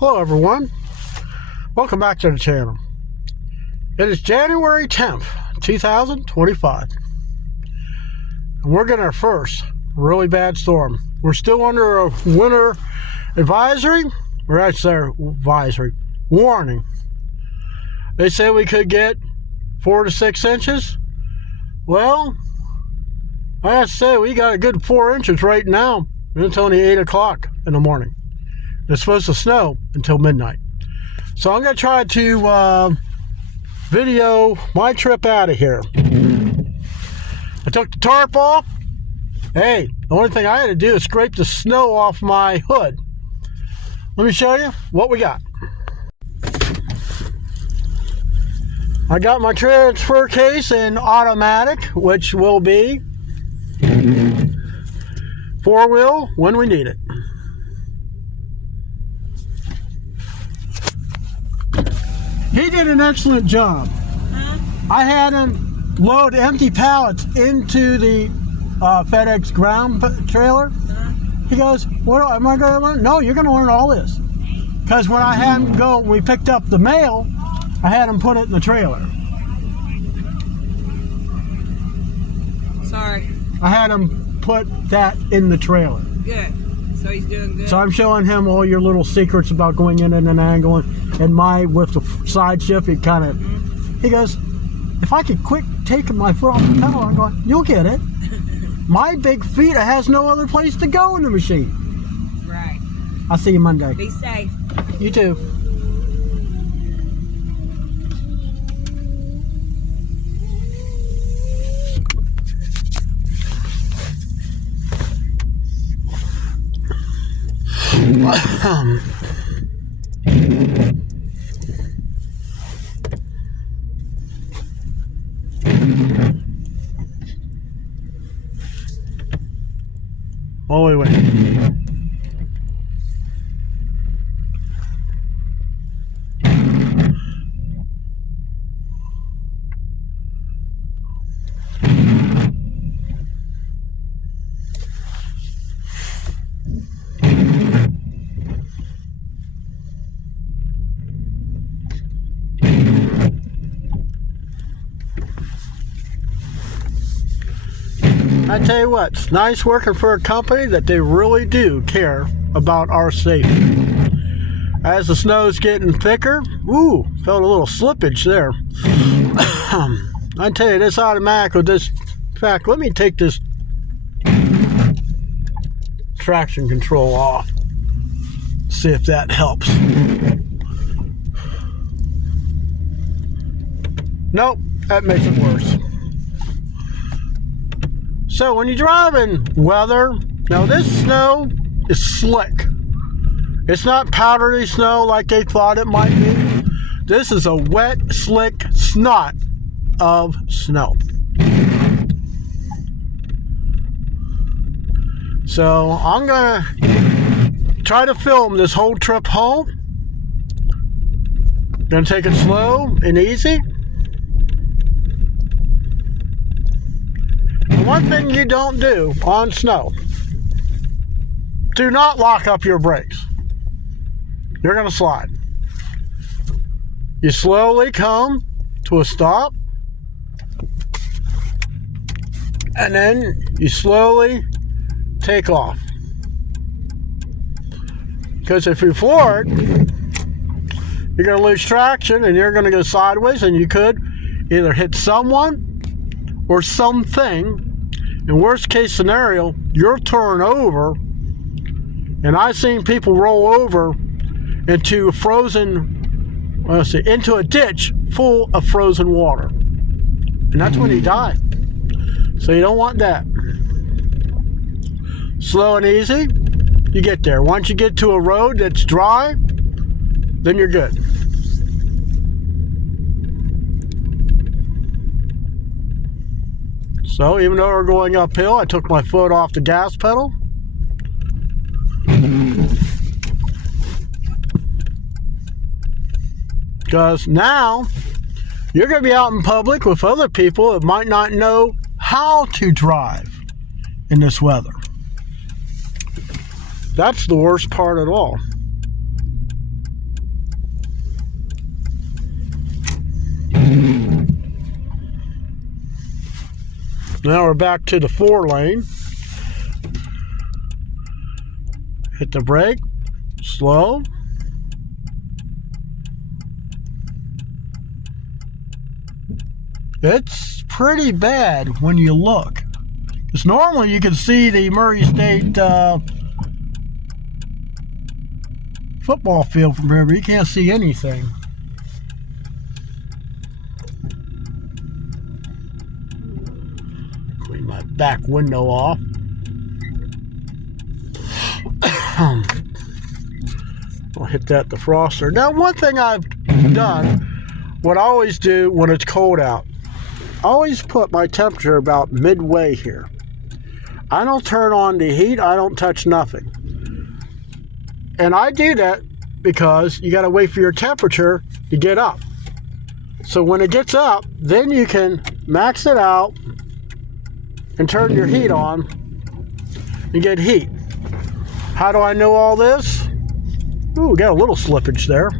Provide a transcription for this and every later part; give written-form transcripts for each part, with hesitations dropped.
Hello everyone, welcome back to the channel. It is January 10th, 2025, and we're getting our first really bad storm. We're still under a winter advisory, or I should say advisory, warning. They say we could get 4 to 6 inches. Well, I have to say we got a good 4 inches right now, and it's only 8 o'clock in the morning. It's supposed to snow until midnight. So I'm going to try to video my trip out of here. I took the tarp off. Hey, the only thing I had to do is scrape the snow off my hood. Let me show you what we got. I got my transfer case in automatic, which will be 4-wheel when we need it. He did an excellent job. I had him load empty pallets into the FedEx ground trailer. He goes, "What am I going to learn?" "No, you're going to learn all this." Because when I had him go, we picked up the mail, I had him put it in the trailer. Sorry. I had him put that in the trailer. Good. So he's doing good. So I'm showing him all your little secrets about going in at an angle, and with the side shift, he kind of, he goes, "If I could quit taking my foot off the pedal," I'm going, "You'll get it." My big feet has no other place to go in the machine. Right. I'll see you Monday. Be safe. You too. Oh, wait. I tell you what, it's nice working for a company that they really do care about our safety. As the snow's getting thicker, ooh, felt a little slippage there. I tell you, this automatic with this, in fact, let me take this traction control off. See if that helps. Nope, that makes it worse. So when you drive in weather, now this snow is slick. It's not powdery snow like they thought it might be. This is a wet, slick snot of snow. So I'm gonna try to film this whole trip home. Gonna take it slow and easy. One thing you don't do on snow, do not lock up your brakes. You're going to slide. You slowly come to a stop, and then you slowly take off. Because if you floor it, you're going to lose traction and you're going to go sideways, and you could either hit someone or something. In worst case scenario, you're turned over, and I've seen people roll over into a into a ditch full of frozen water, and that's when you die. So you don't want that. Slow and easy, you get there. Once you get to a road that's dry, then you're good. So even though we're going uphill, I took my foot off the gas pedal. Because now you're going to be out in public with other people that might not know how to drive in this weather. That's the worst part at all. Now we're back to the 4 lane. Hit the brake, slow. It's pretty bad when you look. Because normally you can see the Murray State football field from here, but you can't see anything. Clean my back window off. I'll hit that defroster. Now, one thing I've done, what I always do when it's cold out, I always put my temperature about midway here. I don't turn on the heat. I don't touch nothing. And I do that because you got to wait for your temperature to get up. So when it gets up, then you can max it out and turn your heat on and get heat. How do I know all this? Ooh, we got a little slippage there.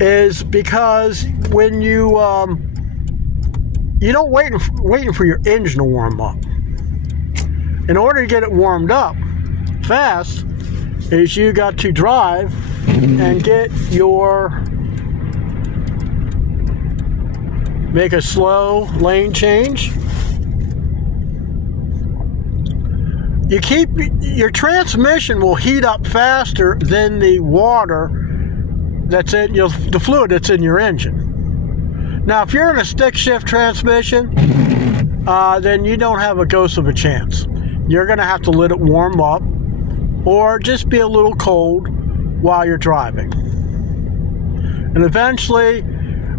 Is because when you don't waiting for your engine to warm up. In order to get it warmed up fast, is you got to drive and make a slow lane change. Your transmission will heat up faster than the water that's in the fluid that's in your engine. Now, if you're in a stick shift transmission, then you don't have a ghost of a chance. You're going to have to let it warm up or just be a little cold while you're driving. And eventually,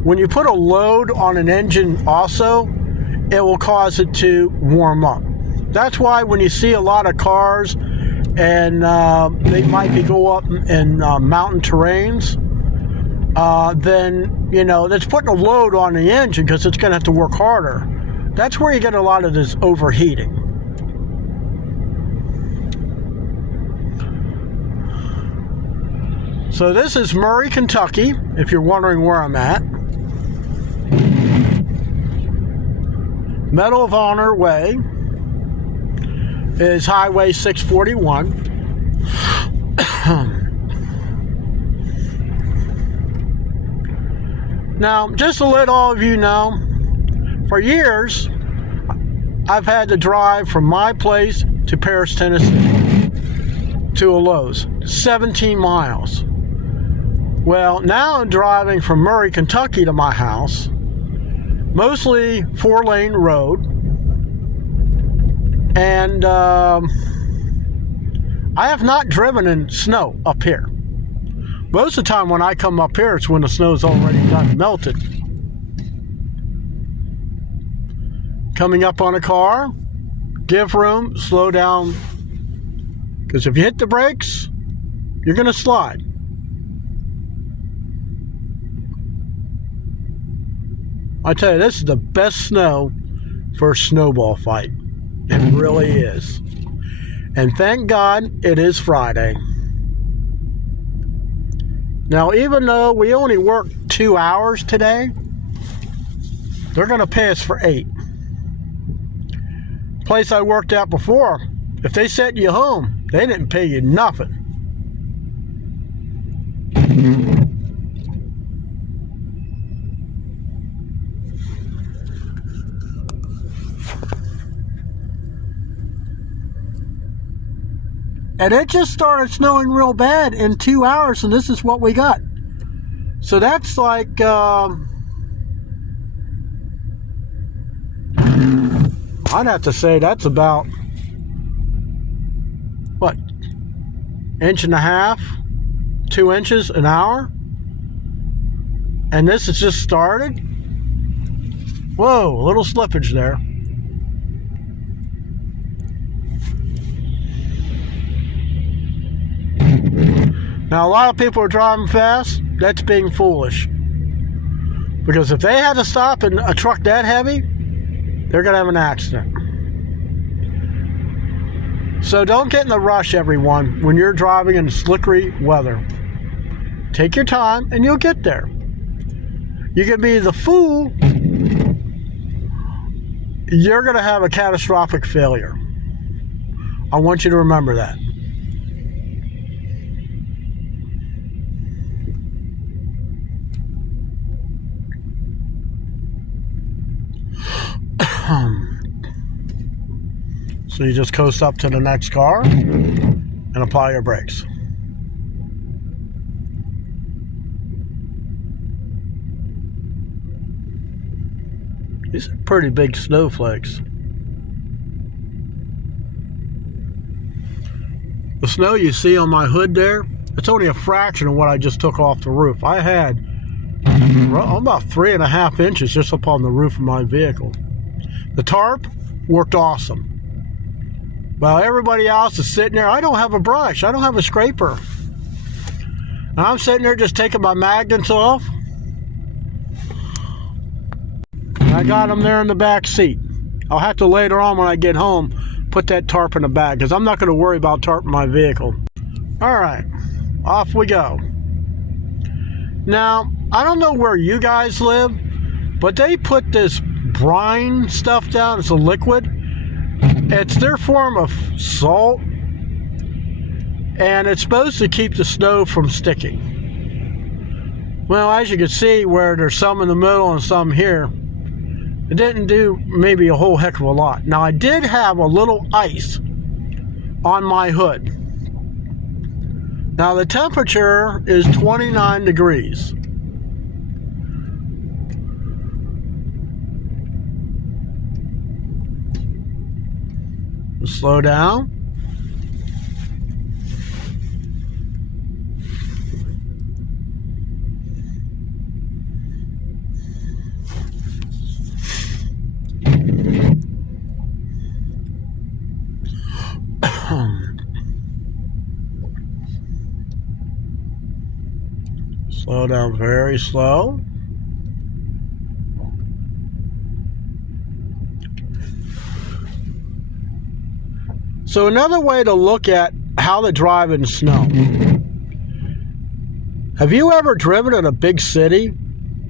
when you put a load on an engine also, it will cause it to warm up. That's why when you see a lot of cars and they might go up in mountain terrains, then, that's putting a load on the engine because it's going to have to work harder. That's where you get a lot of this overheating. So this is Murray, Kentucky, if you're wondering where I'm at. Medal of Honor Way is Highway 641. Now, just to let all of you know, for years, I've had to drive from my place to Paris, Tennessee, to a Lowe's, 17 miles. Well, now I'm driving from Murray, Kentucky to my house, mostly 4-lane road, and I have not driven in snow up here. Most of the time when I come up here, it's when the snow's already gotten melted. Coming up on a car, give room, slow down, because if you hit the brakes, you're going to slide. I tell you, this is the best snow for a snowball fight. It really is. And thank God it is Friday. Now, even though we only worked 2 hours today, they're going to pay us for 8. Place I worked at before, if they sent you home, they didn't pay you nothing. And it just started snowing real bad in 2 hours, and this is what we got. So that's like, I'd have to say that's about, 1.5 inches, 2 inches an hour? And this has just started? Whoa, a little slippage there. Now, a lot of people are driving fast. That's being foolish. Because if they had to stop in a truck that heavy, they're going to have an accident. So don't get in the rush, everyone, when you're driving in slickery weather. Take your time, and you'll get there. You can be the fool you're going to have a catastrophic failure. I want you to remember that. So you just coast up to the next car and apply your brakes. These are pretty big snowflakes. The snow you see on my hood there, it's only a fraction of what I just took off the roof. I had about 3.5 inches just up on the roof of my vehicle. The tarp worked awesome. While everybody else is sitting there, I don't have a brush, I don't have a scraper. And I'm sitting there just taking my magnets off. And I got them there in the back seat. I'll have to later on when I get home put that tarp in the bag because I'm not going to worry about tarping my vehicle. All right, off we go. Now, I don't know where you guys live, but they put this brine stuff down. It's a liquid. It's their form of salt, and it's supposed to keep the snow from sticking. Well, as you can see, where there's some in the middle and some here, it didn't do maybe a whole heck of a lot. Now, I did have a little ice on my hood. Now, the temperature is 29 degrees. Slow down. Slow down very slow. So another way to look at how to drive in snow. Have you ever driven in a big city?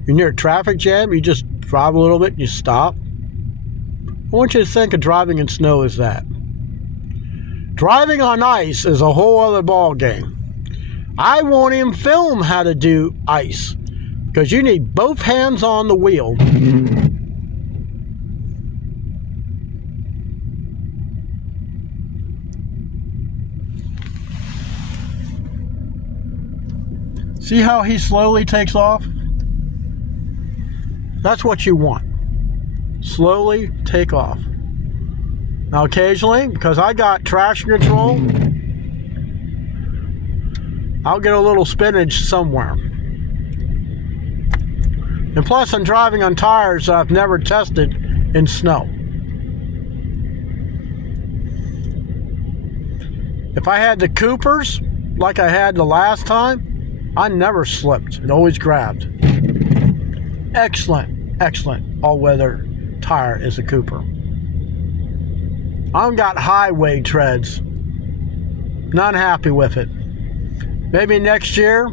You're near a traffic jam, you just drive a little bit and you stop? I want you to think of driving in snow as that. Driving on ice is a whole other ball game. I won't even film how to do ice because you need both hands on the wheel. See how he slowly takes off? That's what you want. Slowly take off. Now occasionally, because I got traction control, I'll get a little spinach somewhere. And plus I'm driving on tires I've never tested in snow. If I had the Coopers, like I had the last time, I never slipped. It always grabbed. Excellent, excellent all-weather tire is a Cooper. I've got highway treads. Not happy with it. Maybe next year,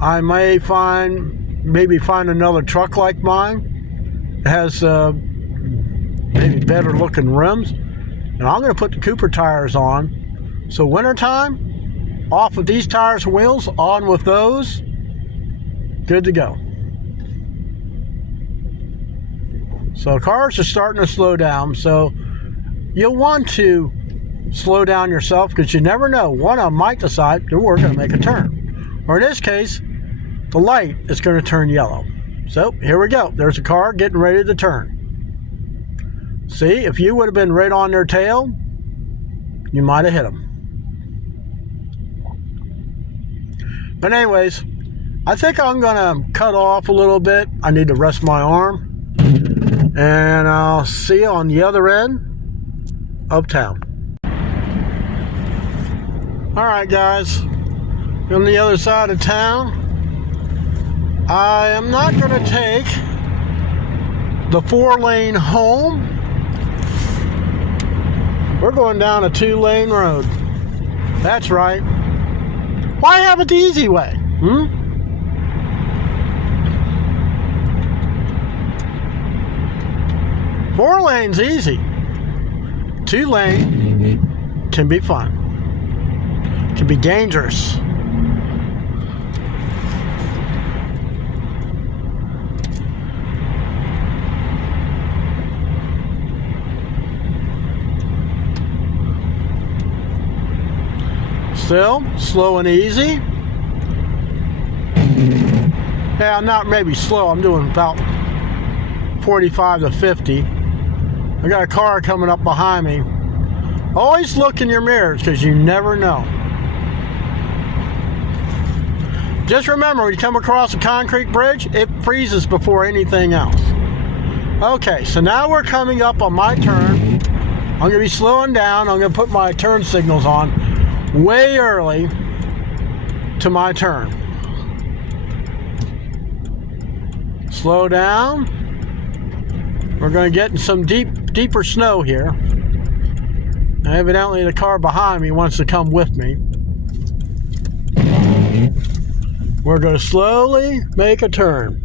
I may find another truck like mine. It has maybe better looking rims. And I'm going to put the Cooper tires on. So wintertime, off with these tires and wheels, on with those, good to go. So cars are starting to slow down, so you'll want to slow down yourself because you never know. One of them might decide that we're going to make a turn. Or in this case, the light is going to turn yellow. So here we go. There's a car getting ready to turn. See, if you would have been right on their tail, you might have hit them. But anyways, I think I'm going to cut off a little bit. I need to rest my arm. And I'll see you on the other end of town. Alright guys, on the other side of town, I am not going to take the 4-lane home. We're going down a 2-lane road. That's right. Why have it the easy way? 4 lanes easy. 2 lane can be fun. Can be dangerous. Still, slow and easy. Yeah, not maybe slow. I'm doing about 45 to 50. I got a car coming up behind me. Always look in your mirrors because you never know. Just remember, when you come across a concrete bridge, it freezes before anything else. Okay, so now we're coming up on my turn. I'm going to be slowing down. I'm going to put my turn signals on way early to my turn. Slow down. We're going to get in some deeper snow here. And evidently the car behind me wants to come with me. We're going to slowly make a turn.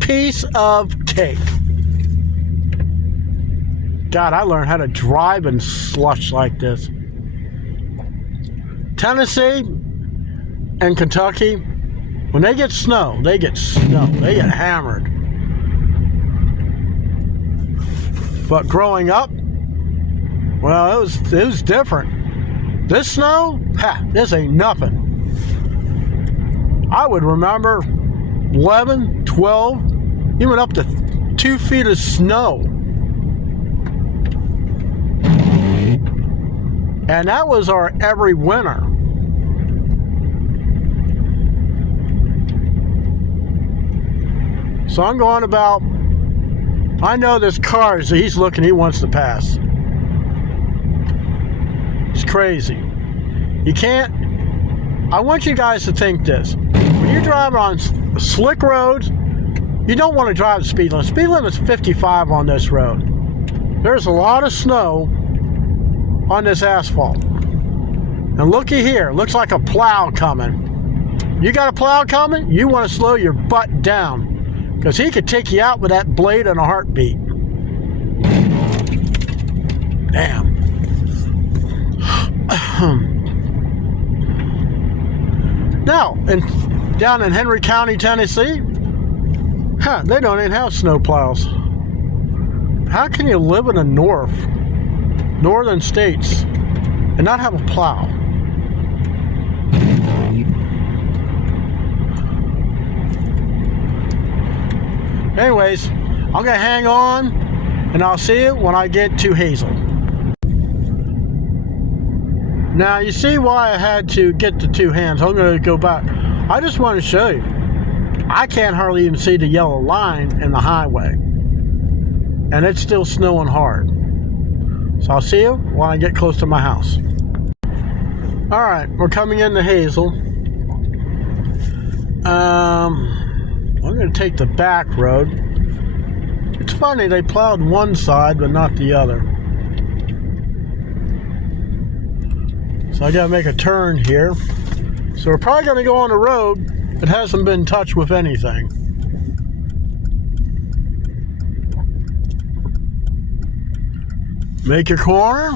Piece of cake. God, I learned how to drive in slush like this. Tennessee and Kentucky, when they get snow, they get hammered. But growing up, well, it was different. This snow, this ain't nothing. I would remember 11, 12, even up to 2 feet of snow. And that was our every winter. So I'm going about, I know this car, he's looking, he wants to pass. It's crazy. You can't, I want you guys to think this. When you drive on slick roads, you don't want to drive the speed limit. Speed limit's 55 on this road. There's a lot of snow on this asphalt. And looky here, looks like a plow coming. You got a plow coming? You want to slow your butt down, because he could take you out with that blade in a heartbeat. Damn. Now, down in Henry County, Tennessee, they don't even have snow plows. How can you live in the northern states and not have a plow? Anyways, I'm going to hang on, and I'll see you when I get to Hazel. Now, you see why I had to get the 2 hands. I'm going to go back. I just want to show you. I can't hardly even see the yellow line in the highway. And it's still snowing hard. So I'll see you when I get close to my house. Alright, we're coming into Hazel. I'm going to take the back road. It's funny, they plowed one side but not the other. So I got to make a turn here. So we're probably going to go on a road that hasn't been touched with anything. Make your corner.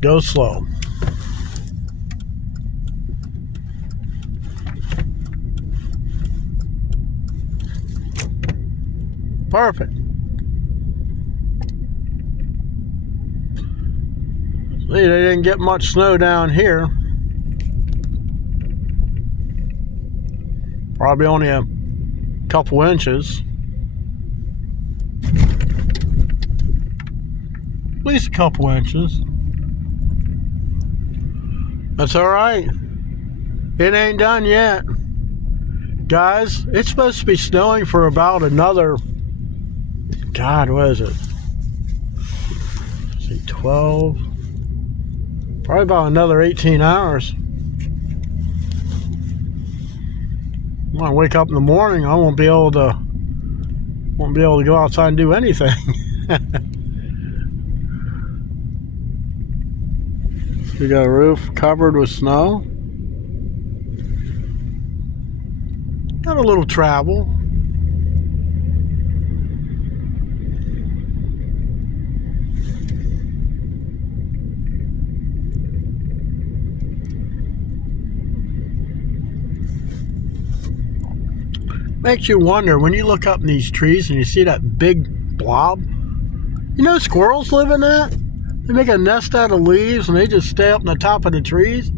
Go slow. Perfect. See, they didn't get much snow down here. Probably only a couple inches. At least a couple inches. That's all right. It ain't done yet. Guys, it's supposed to be snowing for about another, God, what is it? Let's see, 12. Probably about another 18 hours. When I wake up in the morning, I won't be able to go outside and do anything. We got a roof covered with snow. Got a little travel. makes you wonder when you look up in these trees and you see that big blob. You know squirrels live in that? They make a nest out of leaves and they just stay up on the top of the trees.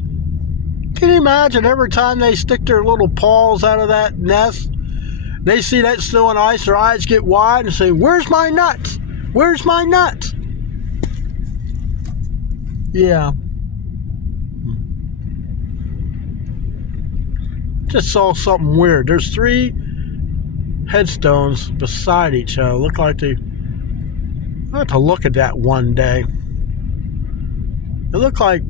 Can you imagine every time they stick their little paws out of that nest, they see that snow and ice, their eyes get wide and say, "Where's my nuts? Where's my nuts?" Yeah. Just saw something weird. There's 3 headstones beside each other. Look like they... I'll have to look at that one day. It looked like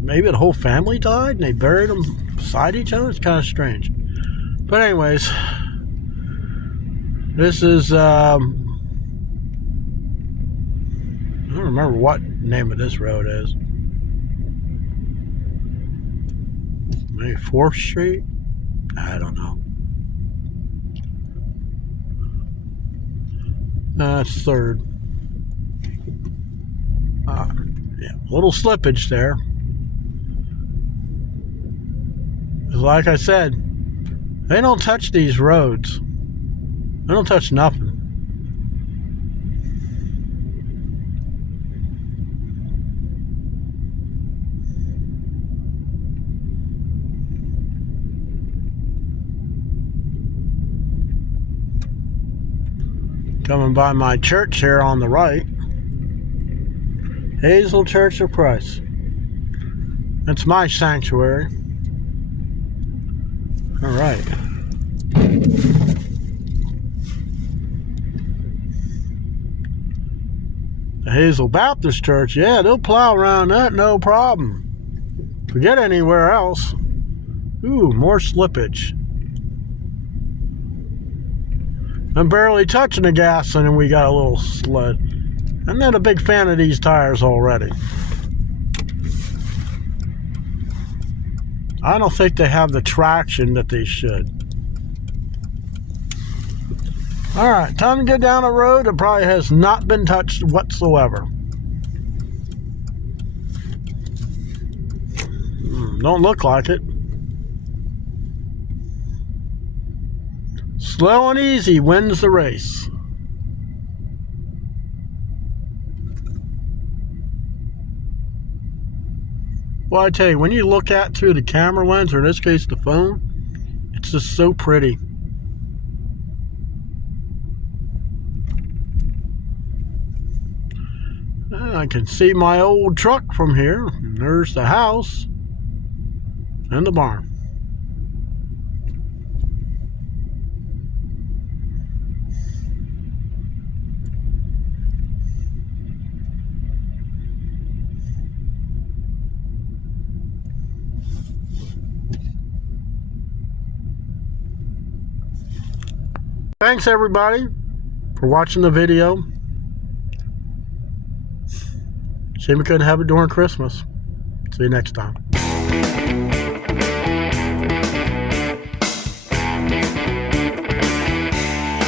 maybe the whole family died and they buried them beside each other. It's kind of strange. But anyways, this is... I don't remember what name of this road is. Maybe 4th Street? I don't know. It's 3rd. Yeah, a little slippage there. Like I said, they don't touch these roads. They don't touch nothing. Coming by my church here on the right. Hazel Church of Christ. That's my sanctuary. All right. The Hazel Baptist Church, yeah, they'll plow around that, no problem. Forget anywhere else. Ooh, more slippage. I'm barely touching the gas and then we got a little sled. I'm not a big fan of these tires already. I don't think they have the traction that they should. Alright, time to get down a road that probably has not been touched whatsoever. Don't look like it. Slow and easy wins the race. Well, I tell you, when you look at through the camera lens, or in this case the phone, it's just so pretty. I can see my old truck from here. There's the house and the barn. Thanks everybody for watching the video. Shame we couldn't have it during Christmas. See you next time.